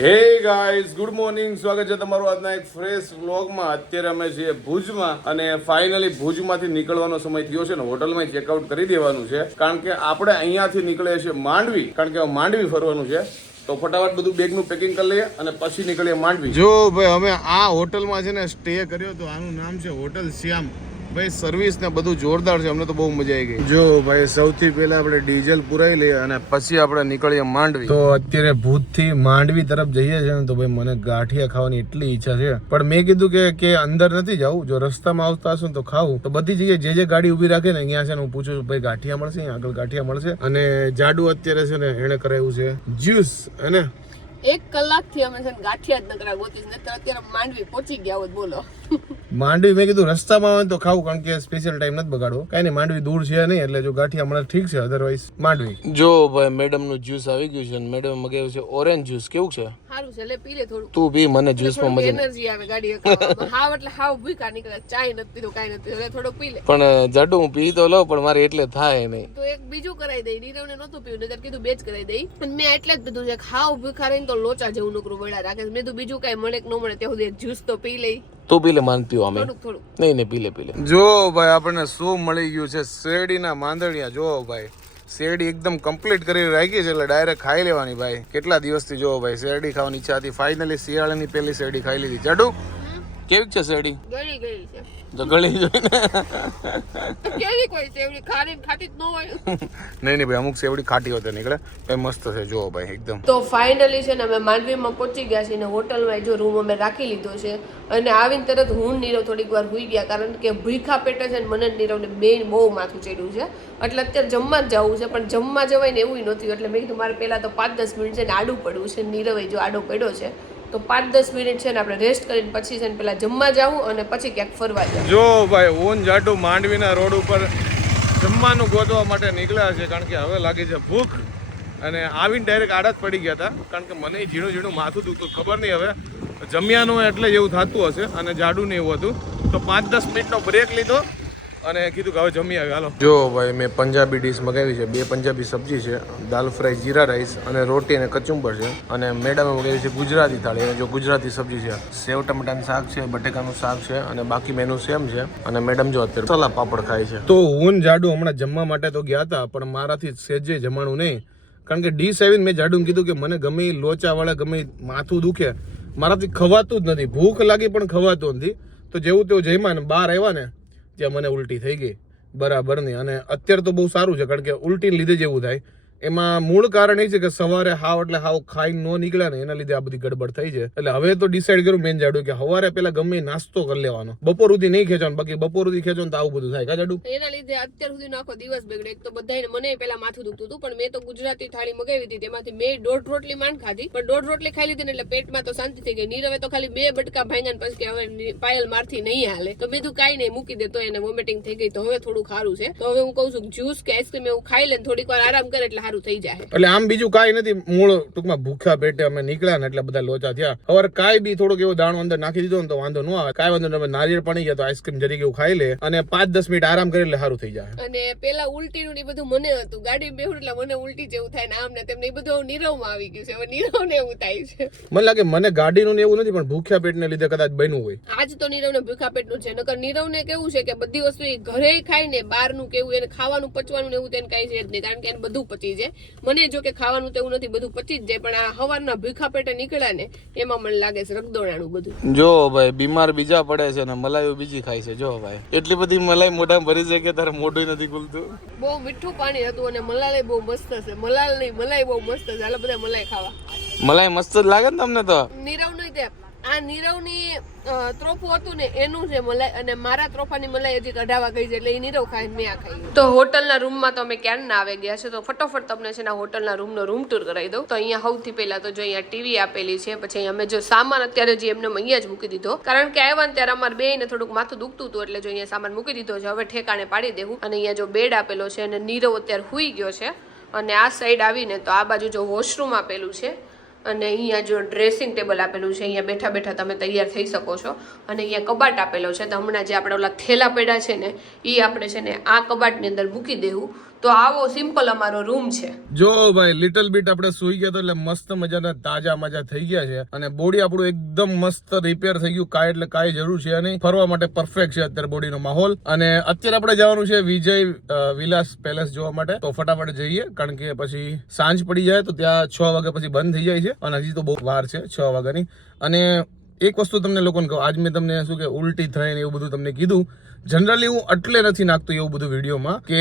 Hey guys, good morning. સ્વાગત છે તમારું આજના એક ફ્રેશ વ્લોગમાં. અત્યારે અમે છીએ ભુજમાં અને ફાઇનલી ભુજમાંથી નીકળવાનો સમય થયો છે ને હોટલમાં ચેકઆઉટ કરી દેવાનું છે. કારણ કે આપણે અહીંયાથી નીકળીએ છીએ માંડવી. કારણ કે માંડવી ફરવાનું છે. તો ફટાફટ બધું બેગનું પેકિંગ કરી લઈએ અને પછી નીકળીએ માંડવી. જો ભાઈ, અમે આ હોટલમાં છે ને સ્ટે કર્યો તો આનું નામ છે હોટલ શ્યામ. ભાઈ સર્વિસ ને બધું જોરદાર છે. અમને તો બહુ મજા આવી ગઈ. જો ભાઈ સૌથી પહેલા આપણે ડીઝલ પુરાઈ લઈએ અને પછી આપણે નીકળીએ માંડવી. તો અત્યારે ભૂતથી માંડવી તરફ જઈએ છીએ ને તો ભાઈ મને ગાંઠિયા ખાવાની એટલી ઈચ્છા છે. પણ મેં કીધું કે કે અંદર નથી જવું. જો રસ્તામાં આવતા હશું ને તો ખાવું. તો બધી જગ્યાએ જે જે ગાડી ઊભી રાખે ને અહીંયા છે ને હું પૂછું છું ભાઈ ગાંઠિયા મળશે? આગળ ગાંઠિયા મળશે? અને જાડુ અત્યારે છે ને એને કરાવ્યું છે જ્યુસ. અને એક કલાકથી અમે છે ને ગાંઠિયા જ નકરા ગોતીશ નતર અત્યારે માંડવી પહોંચી ગયા હોત બોલો. માંડવી મેં કીધું રસ્તામાં આવે તો ખાવું કારણ કે સ્પેશિયલ ટાઈમ નથી બગાડવો. કઈ નહીં માંડવી દૂર છે નહીં એટલે જો ગાંઠિયા હમણાં ઠીક છે અધરવાઇઝ માંડવી. જો ભાઈ મેડમનું જ્યુસ આવી ગયું છે મેડમ મગાવ્યું છે ઓરેન્જ જ્યુસ કેવું છે? સારું છે લે પી લે થોડું તું બી મને જ્યુસમાં મજા એનર્જી આવે ગાડી હાવ એટલે હાવ ભૂખા નીકળે. ચાય નથી પીધું કાઈ નથી એટલે થોડો પી લે. પણ જાડુ હું પી તો લઉં પણ મારે એટલે થાય નહીં. તો એક બીજું કરાઈ દઈ નીરવને નહોતું પીવું નજર કીધું બે જ કરાવી દઈ પણ મેં એટલે જ પીધું છે હાવ ભૂખા રહીને તો લોચા જેવું નકરું વળ્યા રાખે મેં તો બીજું કાઈ મળે કે ન મળે ત્યાં સુધી જ્યુસ તો પી લઈ. તું પી લે માન પીવા અમે. નહીં નહીં પી લે પી લે. જો ભાઈ આપણને શું મળી ગયું છે શેરડીના માંદડિયા જો ભાઈ. શેરડી એકદમ કમ્પ્લીટ કરી રાખી છે એટલે ડાયરેક્ટ ખાઈ લેવાની ભાઈ. કેટલા દિવસથી જોવો ભાઈ, શેરડી ખાવાની ઈચ્છા હતી. ફાઇનલી શિયાળાની પહેલી શેરડી ખાઈ લીધી. જાડુ? કેવી છે શેરડી? ગળી ગઈ છે. જો ગળી જોઈને કેવી કોઈ છે એવડી ખારી ખાટી જ ન હોય. નહીં નહીં ભાઈ અમુક શેવડી ખાટી હોતે નીકળે. એ મસ્ત છે જો ભાઈ એકદમ. તો ફાઇનલી છે ને અમે માંડવીમાં પહોંચી ગયા છીએ ને હોટલમાં જો રૂમ અમે રાખી લીધો છે. અને આવીને તરત હું નીરવ થોડીક વાર હોઈ ગયા કારણ કે ભૂખા પેટે છે ને મને ને નીરવને બેન બહુ માથું ચડ્યું છે. એટલે અત્યારે જમવા જ જવું છે પણ જમવા જવાય ને એવું નહોતું. એટલે મેં કીધું મારે પહેલાં તો પાંચ દસ મિનિટ છે ને આડું પડવું છે. નીરવે જો આડો પડ્યો છે. તો પાંચ દસ મિનિટ છે ને આપણે રેસ્ટ કરીને પછી છે ને પહેલાં જમવા જાવું અને પછી ક્યાંક ફરવા જાવ જો ભાઈ, ઊન જાડું માંડવીના રોડ ઉપર જમવાનું ગોતવા માટે નીકળ્યા છે, કારણ કે હવે લાગી છે ભૂખ. અને આવીને ડાયરેક્ટ આડા પડી ગયા હતા, કારણ કે મને ઝીણું ઝીણું માથું દુખતું, ખબર નહીં હવે. જમ્યાનું એટલે એવું થતું હશે અને જાડું ને એવું હતું. તો પાંચ દસ મિનિટનો બ્રેક લીધો. અને કીધું કે હવે જમી આવે હાલો. જો ભાઈ મેં પંજાબી ડીશ મગાવી છે. બે પંજાબી સબ્જી છે. દાલ ફ્રાય જીરા રાઈસ અને રોટી અને કચુંબર છે. અને મેડમે મગાવી છે ગુજરાતી થાળી. અને જો ગુજરાતી સબ્જી છે સેવ ટમેટાનું શાક છે બટેકાનું શાક છે અને બાકી મેનુ સેમ છે. અને મેડમ જો અત્યારે સલા પાપડ ખાય છે. તો હું જાડુ હમણાં જમવા માટે તો ગયા હતા પણ મારાથી સેજે જમાણું નહીં. કારણ કે ડીશ આવીને મેં જાડુને કીધું કે મને ગમે લોચાવાળા ગમે માથું દુખે. મારાથી ખવાતું જ નથી. ભૂખ લાગી પણ ખવાતું નથી. તો જેવું તેવું જમ્યા ને બહાર આવ્યા ને ત્યાં મને ઉલટી થઈ ગઈ. બરાબર નહીં અને અત્યારે તો બહુ સારું છે, કારણ કે ઉલટી લીધે જ એવું થાય. એમાં મૂળ કારણ એ છે કે સવારે હાવ એટલે હાવ ખાઈ ન નીકળ્યા ને એના લીધે આ બધી ગડબડ થઈ છે. એટલે હવે તો ડિસાઈડ કર્યું મેન જાડું કે સવારે પેલા ગમે નાસ્તો કરી લેવાનો. બપોર સુધી નહીં ખેંચવાનું, બાકી બપોર સુધી ખેંચો તો આવું બધું થાય. કા જાડું? એના લીધે અત્યાર સુધી આખો દિવસ બગડે એક તો બધાને મને પેલા માથું દુખતું હતું, પણ મેં તો ગુજરાતી થાળી મગાવી હતી તેમાંથી મેં દોઢ રોટલી માંડ ખાધી, પણ દોઢ રોટલી ખાઈ લીધી એટલે પેટમાં તો શાંતિ થઈ ગઈ. નીરવે તો ખાલી બે બટકા ભાંગ્યા પછી હવે પાયલ મારથી નહીં હાલે. તો બીજું કઈ નહીં, મૂકી દે, તો એને વોમિટિંગ થઈ ગઈ. તો હવે થોડું ખારું છે. તો હવે હું કહું છું જ્યુસ કે આઈસ્ક્રીમ એવું ખાઈ લે થોડીક વાર આરામ કરે એટલે સારું થઈ જાય એટલે આમ બીજું કાંઈ નથી. મૂળ ટૂંકમાં ભૂખ્યા પેટે અમે નીકળ્યા ને એટલે બધા લોચા થયા. હવે કાંઈ બી થોડોક એવો દાણો અંદર નાખી દીધો ને તો વાંધો ન આવે. કાંઈ વાંધો અમે નારિયેળ પાણી ગયા તો આઈસ્ક્રીમ જરી ગયું ખાઈ લે અને પાંચ દસ મિનિટ આરામ કરી એટલે સારું થઈ જાય અને પેલા ઉલટી નું બધું મને હતું. ગાડી બેહું એટલે મને ઉલટી જેવું થાય ને આમ ને તેમને બધું નીરવમાં આવી ગયું છે. હવે નીરવને એવું થાય છે. મને લાગે મને ગાડીનું ને એવું નથી પણ ભૂખ્યા પેટને લીધે કદાચ બન્યું હોય. આજ તો નીરવને ભૂખા પેટનું છે. નકર નીરવને કેવું છે કે બધી વસ્તુ એ ઘરે ખાય ને બહારનું કેવું એને ખાવાનું પચવાનું એવું તેને કઈ છે જ નહીં. કારણ કે એને બધું પચી જાય મને જો કે ખાવાનું તેવું નથી બધું પચી જ જાય પણ આ હવારના ભૂખા પેટે નીકળ્યા ને એમાં મને લાગે છે રગદોણાનું બધું. જો ભાઈ બીમાર બીજા પડે છે ને મલાઈઓ બીજી ખાય છે. જો ભાઈ એટલી બધી મલાઈ મોઢા ભરી છે કે તારે મોઢું નથી ખુલતું? બહુ મીઠું પાણી હતું અને મલાઈ બહુ મસ્ત છે. મલાલ નહીં મલાઈ બહુ મસ્ત છે. હાલો બધા મલાઈ ખાવા. મલાઈ મસ્ત જ લાગે ને તમને તો? નીરવ નહીં તે. આ નીરવની ત્રોફું હતું ને, એનું જે મલાઈ અને મારા ત્રોફાની મલાઈ હજી કઢાવા ગઈ છે એટલે એ નીરવ ખાઈ મેં આ ખાઈ તો હોટલના રૂમમાં તો અમે ક્યારના આવી ગયા છે? તો ફટોફટ તમને છે ને હોટલના રૂમનો રૂમ ટૂર કરાવી દઉં. તો અહીંયા સૌથી પહેલા તો જો અહીંયા ટીવી આપેલી છે, પછી અમે જો સામાન અત્યારે જે એમને અહીંયા જ મૂકી દીધો. કારણ કે આવ્યા ને ત્યારે અમારે બે ને થોડુંક માથું દુખતું હતું એટલે જો અહીંયા સામાન મૂકી દીધો છે. હવે ઠેકાણે પાડી દેવું. અને અહીંયા જો બેડ આપેલો છે અને નીરવ અત્યારે હુઈ ગયો છે. અને આ સાઈડ આવીને તો આ બાજુ જો વોશરૂમ આપેલું છે અને અહીંયા જો ડ્રેસિંગ ટેબલ આપેલું છે, અહીંયા બેઠા બેઠા તમે તૈયાર થઈ શકો છો. અને અહીંયા કબાટ આપેલો છે. તો હમણાં જે આપણે ઓલા થેલા પડ્યા છે ને એ આપણે છે ને આ કબાટની અંદર મૂકી દેવું. તો આવો સિમ્પલ અમારો રૂમ છે. જો ભાઈ લિટલ બીટ આપણે સુઈ ગયા તો એટલે મસ્ત મજાના તાજા મજા થઈ ગયા છે અને બોડી આપણું એકદમ મસ્ત રિપેર થઈ ગયું. કાંઈ એટલે કાંઈ જરૂર છે નહીં. ફરવા માટે પરફેક્ટ છે અત્યારે બોડીનો માહોલ. અને અત્યારે આપણે જવાનું છે વિજય વિલાસ પેલેસ જોવા માટે. તો ફટાફટ જઈએ, કારણ કે પછી સાંજ પડી જાય તો ત્યાં છ વાગ્યા પછી બંધ થઈ જાય છે. અને હજી તો બહુ વાર છે, છ વાગ્યાની. અને એક વસ્તુ તમને લોકોને કહું, આજ મેં તમને શું કે ઉલટી થઈ ને એવું બધું તમને કીધું. જનરલી હું એટલે નથી નાખતો એવું બધું વિડીયોમાં કે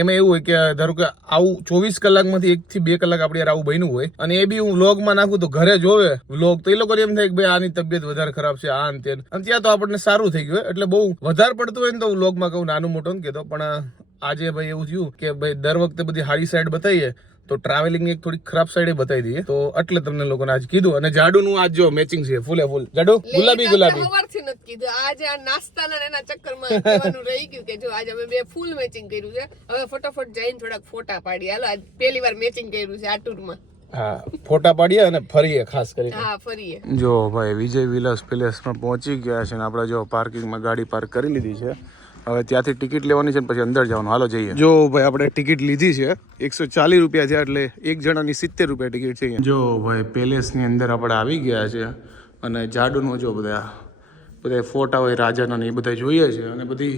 એમાં એવું હોય કે ધારો કે આવું ચોવીસ કલાકમાંથી એક થી બે કલાક આપણે યાર આવું બન્યું હોય અને એ બી હું વ્લોગમાં નાખું તો ઘરે જોવે વ્લોગ, તો એ લોકો એમ થાય કે ભાઈ આની તબિયત વધારે ખરાબ છે, આ અંતે અને ત્યાં તો આપણને સારું થઈ ગયું એટલે બહુ વધારે પડતું હોય ને તો હું વ્લોગમાં કહું, નાનું મોટું કહેતો, પણ આજે ભાઈ એવું થયું કે ભાઈ દર વખતે બધી હારી સાઈડ બતાવીએ તો ટ્રાવેલિંગ એક થોડી ખરાબ સાઈડે બતાવી દઈએ. તો એટલે તમને લોકોને આજ કીધું અને જાડુનું આજ જો મેચિંગ છે ફૂલે ફૂલ. જાડુ ગુલાબી ગુલાબી. સવારથી નથી કીધું. આજે આ નાસ્તાના ને એના ચક્કરમાં કહેવાનું રહી ગયું કે જો આજે અમે બે ફૂલ મેચિંગ કર્યું છે. હવે ફટાફટ જઈને થોડાક ફોટા પાડી હાલો આજ પહેલી વાર મેચિંગ કર્યું છે આ ટૂરમાં હા ફોટા પાડીએ અને ફરીએ ખાસ કરીને. હા ફરીએ. જો ભાઈ વિજય વિલાસ પેલેસમાં પહોંચી ગયા છે ને આપણે જો પાર્કિંગમાં ગાડી પાર્ક કરી લીધી છે. હવે ત્યાંથી ટિકિટ લેવાની છે પછી અંદર જવાનું. હાલો જઈએ. જો ભાઈ આપણે ટિકિટ લીધી છે. એકસો ચાલીસ રૂપિયા છે એટલે એક જણાની સિત્તેર રૂપિયા ટિકિટ છે જો ભાઈ પેલેસની અંદર આપણે આવી ગયા છે અને જાડુનો જો બધા બધા ફોટા હોય રાજાના ને એ બધા જોઈએ છે અને બધી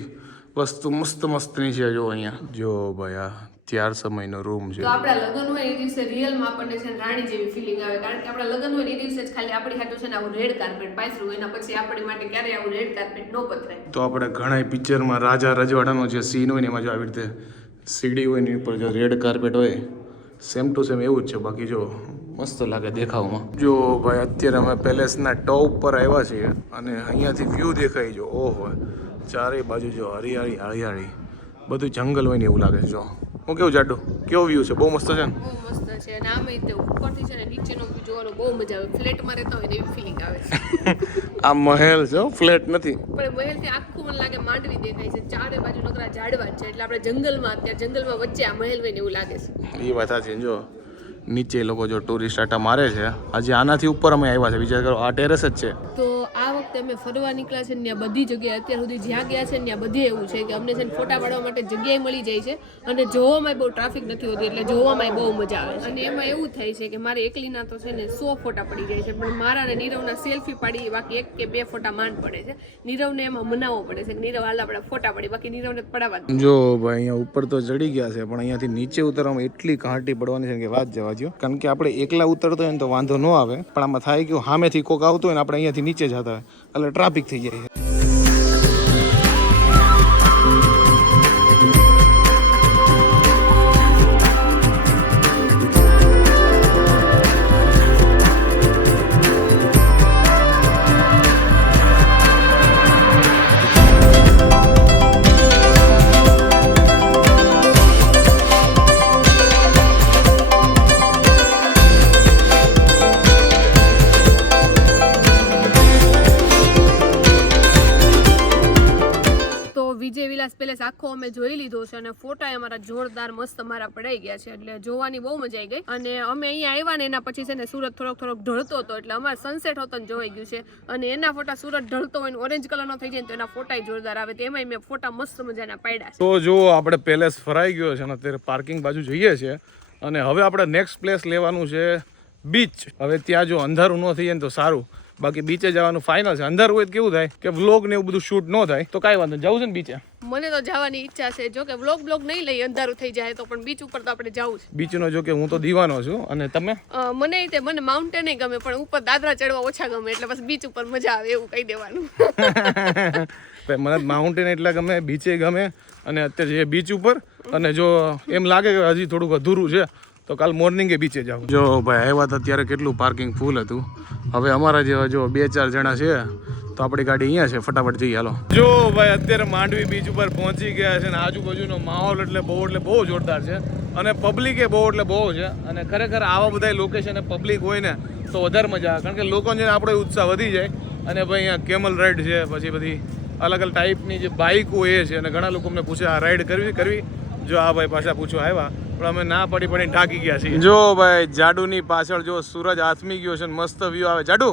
વસ્તુ મસ્ત મસ્તની છે જો અહીંયા. જો ભાઈ આ ત્યાર સમયનો રૂમ છે. તો આપણા લગ્ન હોય એ દિવસે રિયલમાં આપણને છે રાણી જેવી ફિલિંગ આવે. કારણ કે આપણા લગ્ન હોય એ દિવસે જ ખાલી આપણી હાટું છે ને આવું રેડ કાર્પેટ પાથર્યું એના પછી આપણી માટે ક્યારેય આવું રેડ કાર્પેટ ન પથરાય. તો આપણે ઘણા પિક્ચરમાં રાજા રજવાડાનો જે સીન હોય ને એમાં જો આવી રીતે સીડી હોય ને ઉપર જો રેડ કાર્પેટ હોય સેમ ટુ સેમ એવું જ છે. બાકી જો મસ્ત લાગે દેખાવમાં. જો ભાઈ અત્યારે અમે પેલેસના ટોપ પર આવ્યા છીએ અને અહીંયાથી વ્યૂ દેખાય જો ઓહો ચારે બાજુ જો હરિયાળી હરિયાળી. બધું જંગલ હોય ને એવું લાગે છે જો. હું કેવું જાડો? કેવો વ્યૂ છે? બહુ મસ્ત છે ને? બહુ મસ્ત છે. અને આમે તે ઉપરથી છે ને નીચેનો વ્યૂ જોવાનો બહુ મજા આવે. ફ્લેટમાં રહેતા હોય ને એવી ફિલિંગ આવે આ મહેલ છે ફ્લેટ નથી. પણ મહેલથી આખું મને લાગે માંડવી દેખાય છે. ચારે બાજુ નકરા ઝાડવા છે. એટલે આપણે જંગલમાં અત્યારે જંગલમાં વચ્ચે આ મહેલ હોય ને એવું લાગે છે. એ વાત છે. જો નીચે લોકો જો ટુરિસ્ટ આટા મારે છે હજી આનાથી ઉપર અમે આવ્યા છે. વિચાર કરો આ ટેરેસ જ છે. તો વખતે અમે ફરવા નીકળ્યા છે ત્યાં બધી જગ્યાએ અત્યાર સુધી જ્યાં ગયા છે ત્યાં બધે એવું છે કે અમને છે ને ફોટા પાડવા માટે જગ્યાએ મળી જાય છે અને જોવામાં બહુ ટ્રાફિક નથી હોતી એટલે જોવામાં બહુ મજા આવે છે. અને એમાં એવું થાય છે કે મારે એકલીના તો છે ને સો ફોટા પડી જાય છે, પણ મારા અને નીરવના સેલ્ફી પાડી, બાકી એક કે બે ફોટા માંડ પડે છે. નીરવને એમાં મનાવવો પડે છે નીરવ, હાલ આપણે ફોટા પડી, બાકી નીરવને પડાવવા જો ભાઈ અહીંયા ઉપર તો ચડી ગયા છે, પણ અહીંયાથી નીચે ઉતરવામાં એટલી કાંટી પડવાની છે કે વાત જવા દો કારણ કે આપણે એકલા ઉતરતો હોય ને તો વાંધો ન આવે, પણ આમાં થાય કે સામેથી કોક આવતો હોય ને આપણે અહીંયાથી નીચે જતા હોય. એટલે ટ્રાફિક થઈ જાય વિજય વિલાસ પેલેસ આખો અમે જોઈ લીધો છે અને ફોટા અમારા જોરદાર મસ્ત અમારા પડાઈ ગયા છે. એટલે જોવાની બહુ મજા આવી ગઈ. અને અમે અહીંયા આવ્યા ને એના પછી છે ને સુરત થોડોક થોડોક ઢળતો હતો. એટલે અમારે સનસેટ હોતો જોવાઈ ગયું છે. અને એના ફોટા સુરત ઢળતો હોય ઓરેન્જ કલરનો થઈ જાય તો એના ફોટા જોરદાર આવે. તો એમાંય મેં ફોટા મસ્ત મજાના પાડ્યા તો જો આપણે પેલેસ ફરાઈ ગયો છે અને અત્યારે પાર્કિંગ બાજુ જઈએ છીએ. અને હવે આપણે નેક્સ્ટ પ્લેસ લેવાનું છે બીચ હવે ત્યાં જો અંધારું ન થઈ જાય તો સારું. બાકી બીચે જવાનું ફાઇનલ છે. અંધારું હોય કેવું થાય કે વ્લોગ ને એવું બધું શૂટ ન થાય તો કાંઈ વાંધો. જવું છે ને બીચે? મને તો જવાની ઈચ્છા છે. જો કે વ્લોગ બ્લોગ નહીં લઈ અંધારું થઈ જાય તો પણ બીચ ઉપર તો આપણે જવું છે. બીચનો જો કે હું તો દીવાનો છું. અને તમે? મને તે મને માઉન્ટેન ગમે પણ ઉપર દાદરા ચડવા ઓછા ગમે એટલે બસ બીચ ઉપર મજા આવે એવું કહી દેવાનું. મને માઉન્ટેન એટલા ગમે બીચે ગમે અને અત્યારે જે બીચ ઉપર અને જો એમ લાગે કે હજી થોડુંક અધૂરું છે તો કાલ મોર્નિંગે બીચે જાવ જો ભાઈ આવ્યા હતા ત્યારે કેટલું પાર્કિંગ ફૂલ હતું. હવે અમારા જેવા જો બે ચાર જણા છે તો આપણી ગાડી અહીંયા છે. ફટાફટ જઈએ હાલો. જો ભાઈ અત્યારે માંડવી બીચ ઉપર પહોંચી ગયા છે ને આજુબાજુનો માહોલ એટલે બહુ એટલે બહુ જોરદાર છે. અને પબ્લિક એ બહુ એટલે બહુ છે. અને ખરેખર આવા બધા લોકેશન પબ્લિક હોય ને તો વધારે મજા આવે. કારણ કે લોકોને આપણો ઉત્સાહ વધી જાય. અને ભાઈ અહીંયા કેમલ રાઈડ છે પછી બધી અલગ અલગ ટાઈપની જે બાઇકો એ છે. અને ઘણા લોકો અમને પૂછે આ રાઈડ કરવી કરવી? જો આ ભાઈ પાછા પૂછવા આવ્યા. પણ અમે ના પડી પડી ઢાંકી ગયા છીએ. જો ભાઈ જાડુની પાછળ જો સૂરજ આથમી ગયો છે મસ્ત વ્યૂ આવે. જાડુ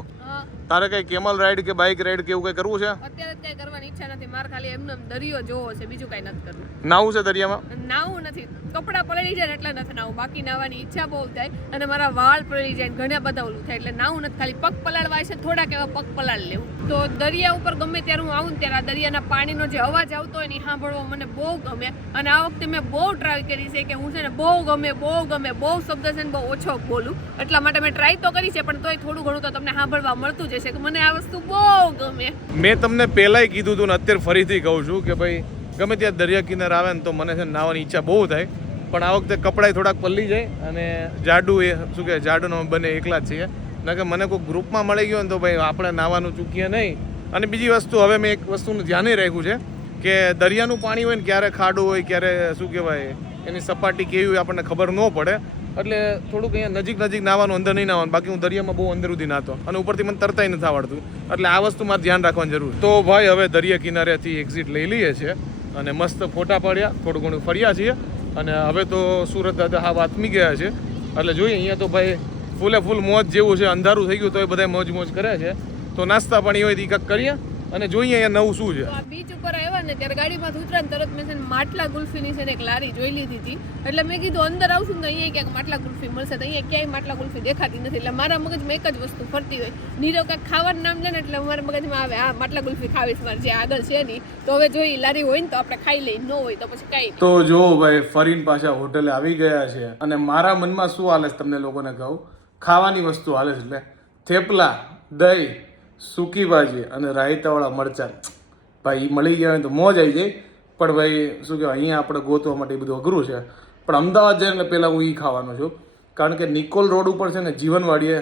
તારે કઈ કેમલ રાઈડ કે બાઇક રાઈડ કે એવું કઈ કરવું છે? અત્યારે કઈ કરવાની ઈચ્છા નથી મારે ખાલી એમને દરિયો જોવો છે બીજું કાંઈ નથી કરવું. નાવું છે દરિયામાં? નાવું નથી. કપડાં પલળી જાય એટલે નથી નાવું. બાકી નાવાની ઈચ્છા બહુ થાય અને મારા વાળ પલળી જાય ઘણા બધા ઓલું થાય એટલે નાવું નથી. ખાલી પગ પલાળવા છે થોડાક એવા પગ પલાળ લેવું. તો દરિયા ઉપર ગમે ત્યારે હું આવું ને ત્યારે આ દરિયાના પાણીનો જે અવાજ આવતો હોય ને સાંભળવો મને બહુ ગમે. અને આ વખતે મેં બહુ ટ્રાય કરી છે કે હું છે ને બહુ ગમે બહુ ગમે બહુ શબ્દ છે ને બહુ ઓછો બોલું. એટલા માટે મેં ટ્રાય તો કરી છે પણ તોય થોડું ઘણું તો તમને સાંભળવા મળતું જ છે કે મને આ વસ્તુ બહુ ગમે. મેં તમને પહેલાંય કીધું હતું ને અત્યારે ફરીથી કહું છું કે ભાઈ, ગમે ત્યાં દરિયા કિનારે આવે ને તો મને છે નાવાની ઈચ્છા બહુ થાય. પણ આ વખતે કપડાય થોડાક પલ્લી જાય અને જાડુ એ, શું કે જાડુનો બને એકલા જ છીએ. ના કે મને કોઈ ગ્રુપમાં મળી ગયો ને તો ભાઈ, આપણે નાહવાનું ચૂકીએ નહીં. અને બીજી વસ્તુ, હવે મેં એક વસ્તુનું ધ્યાને રાખ્યું છે કે દરિયાનું પાણી હોય ને, ક્યારે ખાડું હોય, ક્યારે, શું કહેવાય, એની સપાટી કેવી હોય આપણને ખબર ન પડે. એટલે થોડુંક અહીંયા નજીક નજીક નાવાનું, અંદર નહીં નાવાનું. બાકી હું દરિયામાં બહુ અંદર સુધી નાતો. અને ઉપરથી મને તરતાય નથી આવડતું. એટલે આ વસ્તુ મારે ધ્યાન રાખવાની જરૂર તો ભાઈ, હવે દરિયા કિનારેથી એક્ઝિટ લઈ લઈએ છીએ. અને મસ્ત ફોટા પાડ્યા. થોડું ઘણું ફર્યા છીએ. અને હવે તો સુરત દાદા હા વાતમી ગયા છે. એટલે જોઈએ, અહીંયા તો ભાઈ ફૂલે ફૂલ મોજ જેવું છે. અંધારું થઈ ગયું તો એ બધા મોજ મોજ કરે છે. તો નાસ્તા પાણી હોય કાંઈક કરીએ. અને જોઈએ અહીંયા નવું શું છે. ને ત્યારે ગાડીમાંથી ઉતરાને તરત મેં છે ને માટલા ગુલ્ફીની છે ને એક લારી જોઈ લીધી હતી. એટલે મેં કીધું, અંદર આવશું તો અહીંયા ક્યાંક માટલા ગુલ્ફી મળશે. તો અહીંયા ક્યાંય માટલા ગુલ્ફી દેખાતી નથી. એટલે મારા મગજમાં એક જ વસ્તુ ફરતી હોય. નીરવ કાંઈક ખાવાનું નામ લે ને એટલે મારા મગજમાં આવે આ માટલા ગુલ્ફી ખાવીશ, મારે જે આગળ છે નહીં તો હવે જોઈ લારી હોય ને તો આપણે ખાઈ લઈ ન હોય તો પછી કાંઈ તો જો ભાઈ, ફરીને પાછા હોટેલે આવી ગયા છે. અને મારા મનમાં શું હાલે છે તમને લોકોને કહું? ખાવાની વસ્તુ હાલે છે. એટલે થેપલા, દહીં, સૂકી ભાજી અને રાયતાવાળા મરચાં. ભાઈ મળી ગયા હોય તો મોજ આવી જાય. પણ ભાઈ, શું કહેવાય, અહીંયા આપણે ગોતવા માટે એ બધું અઘરું છે. પણ અમદાવાદ જઈને પહેલાં હું એ ખાવાનો છું. કારણ કે નિકોલ રોડ ઉપર છે ને જીવનવાડીએ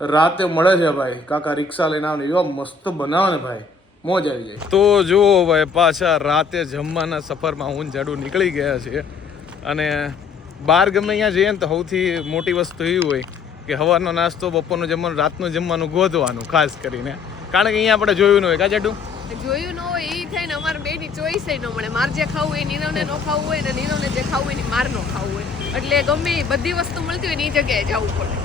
રાતે મળે છે ભાઈ. કાકા રિક્ષા લઈને આવે ને એવા મસ્ત બનાવે ને ભાઈ. મોજ આવી જાય. તો જુઓ ભાઈ, પાછા રાતે જમવાના સફરમાં હું જાડું નીકળી ગયા છે. અને બહાર ગમે અહીંયા જઈએ ને તો સૌથી મોટી વસ્તુ એવી હોય કે સવારનો નાસ્તો, બપોરનું જમવાનું, રાતનું જમવાનું ગોધવાનું ખાસ કરીને. કારણ કે અહીંયા આપણે જોયું ન હોય. કા જાડુ? જોયું ન હોય એ થાય ને અમારે બેની ચોઈસ ન મળે. મારે જે ખાવું હોય નીરવને ન ખાવું હોય ને નીરવને જે ખાવું હોય ને માર ન ખાવું હોય. એટલે ગમે એ બધી વસ્તુ મળતી હોય ને એ જગ્યાએ જવું પડે.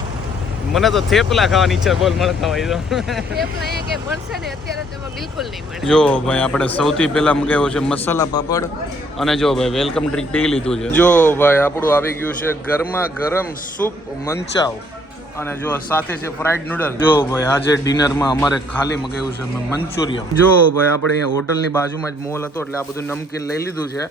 મને તો થેપલા ખાવાની ઈચ્છા બોલ મળતા હોય તો. થેપલા અહીંયા કે મળશે ને અત્યારે તો એમાં બિલકુલ નહીં મળે. જો ભાઈ આપણે સૌથી પહેલા મંગાવ્યો છે મસાલા પાપડ અને જો ભાઈ વેલકમ ડ્રિંક પી લીધું છે. જો ભાઈ આપણું આવી ગયું છે ગરમા ગરમ સૂપ મંચાવ. અને જો સાથે છે ફ્રાઈડ નૂડલ જો ભાઈ, આજે ડિનરમાં અમારે ખાલી મગાવ્યું છે અમે મંચુરિયમ જો ભાઈ, આપણે અહીંયા હોટલની બાજુમાં જ મોલ હતો, એટલે આ બધું નમકીન લઈ લીધું છે.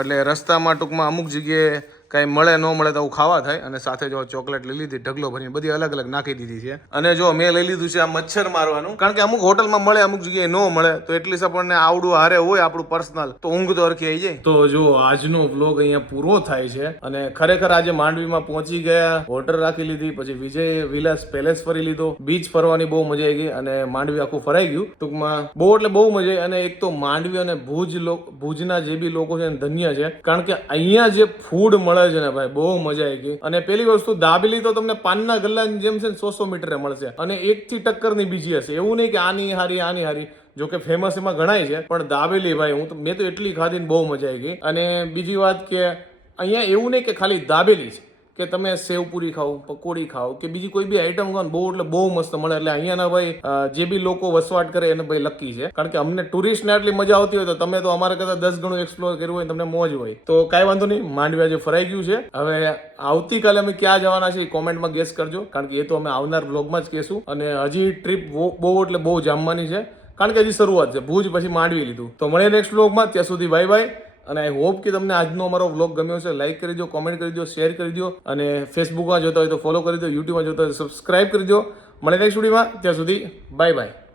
એટલે રસ્તામાં ટૂંકમાં અમુક જગ્યાએ કાંઈ મળે, ન મળે તો ખાવા થાય. અને સાથે જો ચોકલેટ લઈ લીધી, ઢગલો ભરીને બધી અલગ અલગ નાખી દીધી છે. અને જો મેં લઈ લીધું છે આ મચ્છર મારવાનું. કારણ કે અમુક હોટલમાં મળે, અમુક જગ્યાએ ન મળે. તો એટલીસ આપણને આવડું હારે હોય, આપણું પર્સનલ તો ઊંઘ તો અરખી આવી જાય. તો જો આજનો બ્લોગ અહીંયા પૂરો થાય છે. અને ખરેખર આજે માંડવીમાં પહોંચી ગયા, હોટલ રાખી લીધી, પછી વિજય વિલાસ પેલેસ ફરી લીધો. બીચ ફરવાની બહુ મજા આવી ગઈ અને માંડવી આખું ફરાઈ ગયું. ટૂંકમાં બહુ એટલે બહુ મજા આવી. અને એક તો માંડવી અને ભુજ ભુજના જે બી લોકો છે ધન્ય છે. કારણ કે અહીંયા જે ફૂડ મળે છે ને ભાઈ, બહુ મજા આવી ગઈ. અને પેલી વસ્તુ, દાબેલી તો તમને પાનના ગલ્લાની જેમ છે ને, સો સો મીટરે મળશે. અને એક થી ટક્કરની બીજી હશે. એવું નહીં કે આની હારી આની હારી, જો કે ફેમસ એમાં ગણાય છે. પણ દાબેલી ભાઈ, હું મેં તો એટલી ખાધી ને બહુ મજા આવી ગઈ. અને બીજી વાત કે, અહીંયા એવું નહીં કે ખાલી દાબેલી છે. કે તમે સેવપુરી ખાઓ, પકોડી ખાઓ કે બીજી કોઈ બી આઈટમ ખાઓ બહુ એટલે બહુ મસ્ત મળે. એટલે અહીંયાના ભાઈ જે બી લોકો વસવાટ કરે એને ભાઈ લકી છે. કારણ કે અમને ટુરિસ્ટને આટલી મજા આવતી હોય તો તમે તો અમારા કરતાં દસ ગણું એક્સપ્લોર કર્યું હોય તમને મોજ હોય. તો કાંઈ વાંધો નહીં, માંડવી આજે ફરાઈ ગયું છે. હવે આવતીકાલે અમે ક્યાં જવાના છે એ કોમેન્ટમાં ગેસ કરજો. કારણ કે એ તો અમે આવનાર બ્લોગમાં જ કહેશું. અને હજી ટ્રીપ બહુ એટલે બહુ જામવાની છે. કારણ કે હજી શરૂઆત છે. ભુજ પછી માંડવી લીધું. તો મળે નેક્સ્ટ બ્લોગમાં ત્યાં સુધી બાય બાય અને આઈ હોપ કે તમને આજનો અમારો વ્લોગ ગમ્યો છે લાઇક કરી દો કોમેન્ટ કરી દો શેર કરી દો અને ફેસબુકમાં જોતા હોય તો ફોલો કરી દો યુટ્યુબમાં જોતા હોય તો સબસ્ક્રાઇબ કરી દો મળે નેક્સ્ટ વિડીયોમાં ત્યાં સુધી બાય બાય